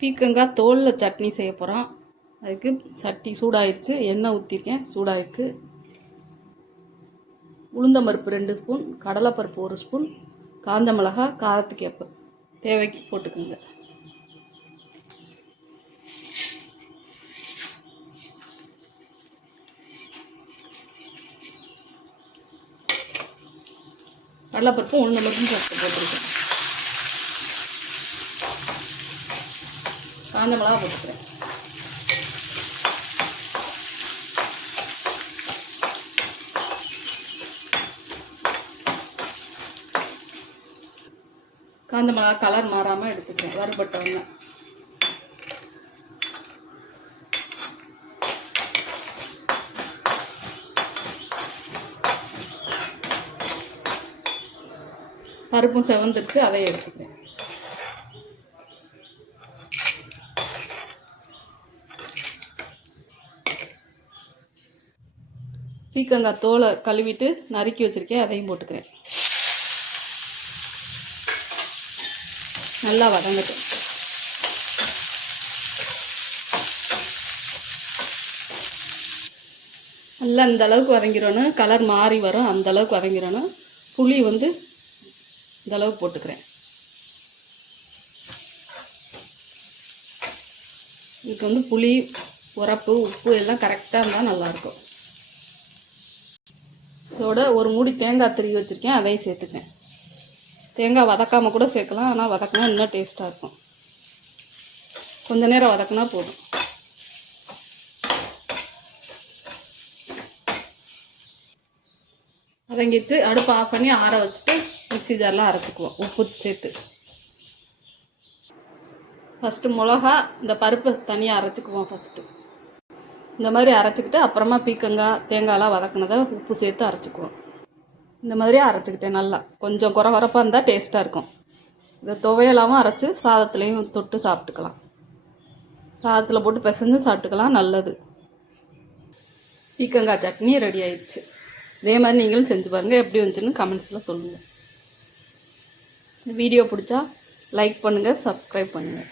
பீக்கங்காய் தோலில் சட்னி செய்ய போகிறோம் அதுக்கு சட்டி சூடாயிடுச்சு. எண்ணெய் ஊற்றிருக்கேன் சூடாயிருக்கு. உளுந்தம்பருப்பு ரெண்டு ஸ்பூன் கடலைப்பருப்பு ஒரு ஸ்பூன் காஞ்ச மிளகா காரத்துக்கு ஏற்ப தேவைக்கு போட்டுக்கோங்க. கடலைப்பருப்பும் உளுந்தம்பருப்பும் சேர்த்து போட்டிருக்கேன். காஞ்ச மிளகா போட்டுக்கிறேன். காந்த மிளகா கலர் மாறாமல் எடுத்துக்கிறேன் வறுபட்டவங்க. பருப்பும் செவந்துருச்சு அதை எடுத்துக்கிறேன். பீக்கங்காய் தோலை கழுவிட்டு நறுக்கி வச்சுருக்கேன் அதையும் போட்டுக்கிறேன். நல்லா வதங்கட்டும். நல்லா இந்த அளவுக்கு வதங்கிடணும் கலர் மாறி வரும் அந்த அளவுக்கு வதங்கிடணும் புளி வந்து இந்த அளவுக்கு போட்டுக்கிறேன். இதுக்கு வந்து புளி உரப்பு உப்பு எல்லாம் கரெக்டாக இருந்தால் நல்லாயிருக்கும் இதோட ஒரு மூடி தேங்காய் திருவி வச்சுருக்கேன் அதையும் சேர்த்துக்கேன் தேங்காய் வதக்காமல் கூட சேர்க்கலாம் ஆனால் வதக்கினா இன்னும் டேஸ்ட்டாக இருக்கும். கொஞ்ச நேரம் வதக்குனா போதும். வதங்கிச்சு அடுப்பு ஆஃப் பண்ணி ஆற வச்சுட்டு மிக்ஸி ஜார்லாம் அரைச்சிக்குவோம். உப்பு சேர்த்து. ஃபஸ்ட்டு மிளகா இந்த பருப்பை தனியாக அரைச்சிக்குவோம் ஃபஸ்ட்டு இந்த மாதிரி அரைச்சிக்கிட்டு அப்புறமா பீக்கங்காய் தேங்காயெலாம் வதக்குனதை உப்பு சேர்த்து அரைச்சிக்குவோம். இந்த மாதிரியே அரைச்சிக்கிட்டேன் நல்லா. கொஞ்சம் குறை குறப்பாக இருந்தால் டேஸ்ட்டாக இருக்கும். இதை துவையலாகவும் அரைச்சி சாதத்துலேயும் தொட்டு சாப்பிட்டுக்கலாம். சாதத்தில் போட்டு பிசைஞ்சு சாப்பிட்டுக்கலாம் நல்லது. பீக்கங்காய் சட்னி ரெடி ஆயிடுச்சு. இதே மாதிரி நீங்களும் செஞ்சு பாருங்கள் எப்படி வந்துச்சுன்னு கமெண்ட்ஸில் சொல்லுங்கள் இந்த வீடியோ பிடிச்சா லைக் பண்ணுங்கள் சப்ஸ்கிரைப் பண்ணுங்கள்